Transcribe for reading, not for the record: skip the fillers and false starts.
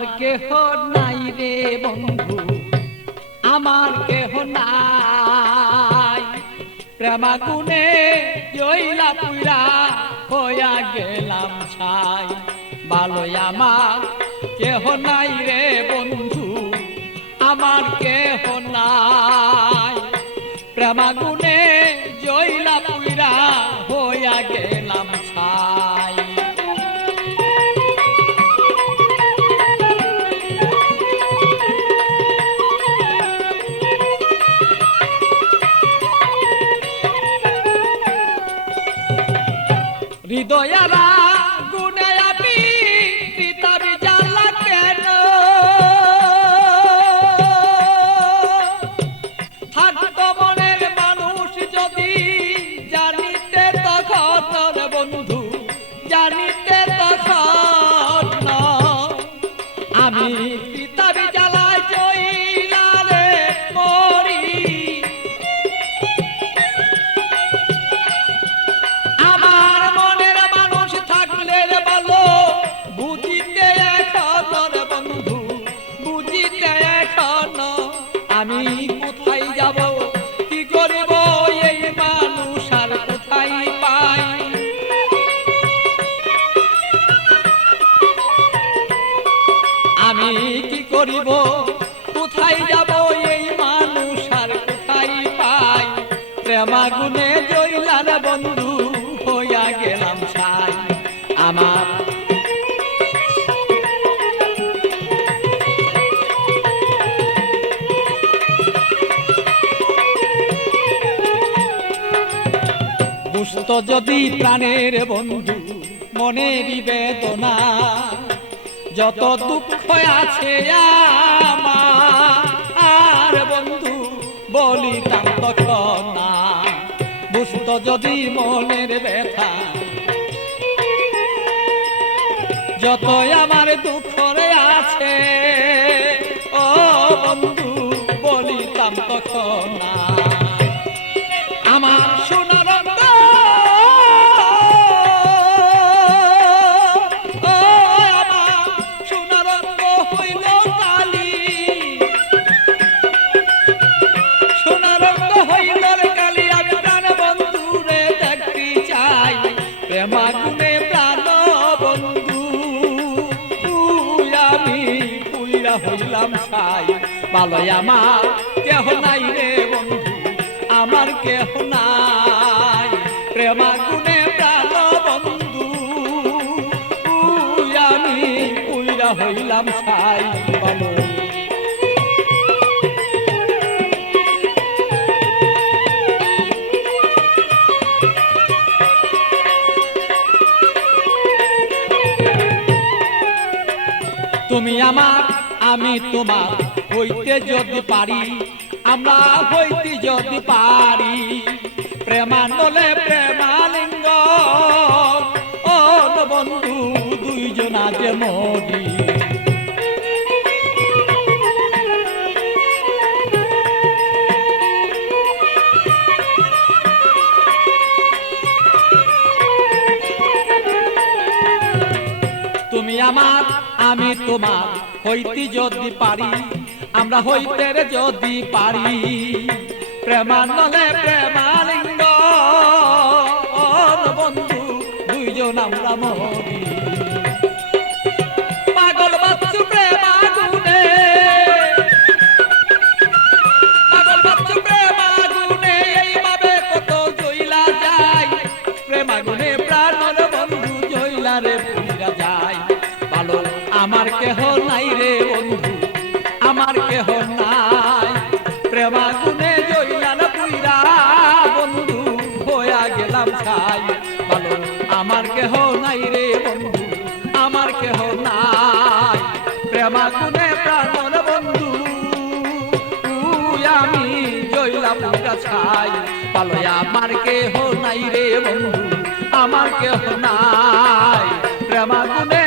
আমার কেহ নাই রে বন্ধু, আমার কেহ নাই। প্রেমাগুনে জইলা পুইরা হইয়া গেলাম ছাই। ভালোই আমার কেহ নাই রে বন্ধু, আমার কেহ নাই। প্রেমাগুনে জইলা পুইরা হইয়া গেলাম ছাই। হৃদয়ারা গুনে আমি পিতাবি জ্বালা কেন, থাকতো মনের মানুষ যদি জানিতে তখন বন্ধু, জানিতে তখন আমি পিতাবি জ্বালায় জইলা রে মরি। আমার মনের মানুষ থাকলে রে ভালো, বুঝিতে এখন বন্ধু, বুঝিতে এখন আমি কোথায় যাব, কি করিব এই মানুষ আর কোথায় পাই। আমি কি করিব, কোথায় যাব এই মানুষ আর কোথায় পাই। প্রেমাগুনে জইলার বন্ধু হইয়া গেলাম ছাই। আমার বুঝতো যদি প্রাণের বন্ধু মনেরই বেদনা, যত দুঃখ আছে আমার বন্ধু বলিতাম তখন না। বুঝতো যদি মনের ব্যথা, যত আমার দুঃখ আছে ও বন্ধু বলিতাম তখন না। আমার সোনার প্রেমাগুনে প্রাণ বন্ধু আমি পুইরা হইলাম ছাই। ভালোই আমার কেহ নাই রে বন্ধু, আমার কেহ নাই। প্রেমাগুনে প্রাণ বন্ধু আমি পুইরা হইলাম ছাই। ভালো তুমি আমার আমি তোমার হইতে যদি পারি, আমরা হইতে যদি পারি। প্রেমানলে প্রেমালিঙ্গ ও বন্ধু দুইজনা যে মরি। তুমি আমার আমি তোমার হইতে যদি পারি, আমরা হইতে যদি পারি। প্রেমানলে প্রেমালিঙ্গ বন্ধু দুইজন আমরা মরি। পাগল বাচ্চু প্রেমাগুনে, পাগল বাচ্চু প্রেমাগুনে এইভাবে কত জইলা যায়। প্রেমাগুনে প্রাণর বন্ধু জইলা রে পুইরা যায়। ভালো আমার কেহ নাই রে বন্ধু, আমার কেহ নাই। প্রেমাগুনে জইলা না পুইরা বন্ধু হইয়া গেলাম ছাই। ভালো আমার কেহ নাই রে বন্ধু, আমার কেহ নাই। প্রেমাগুনে প্রাণর বন্ধু আমি জইলা পুইরা ছাই। ভালো আমার কেহ নাই রে বন্ধু, আমার কেহ নাই। প্রেমাগুনে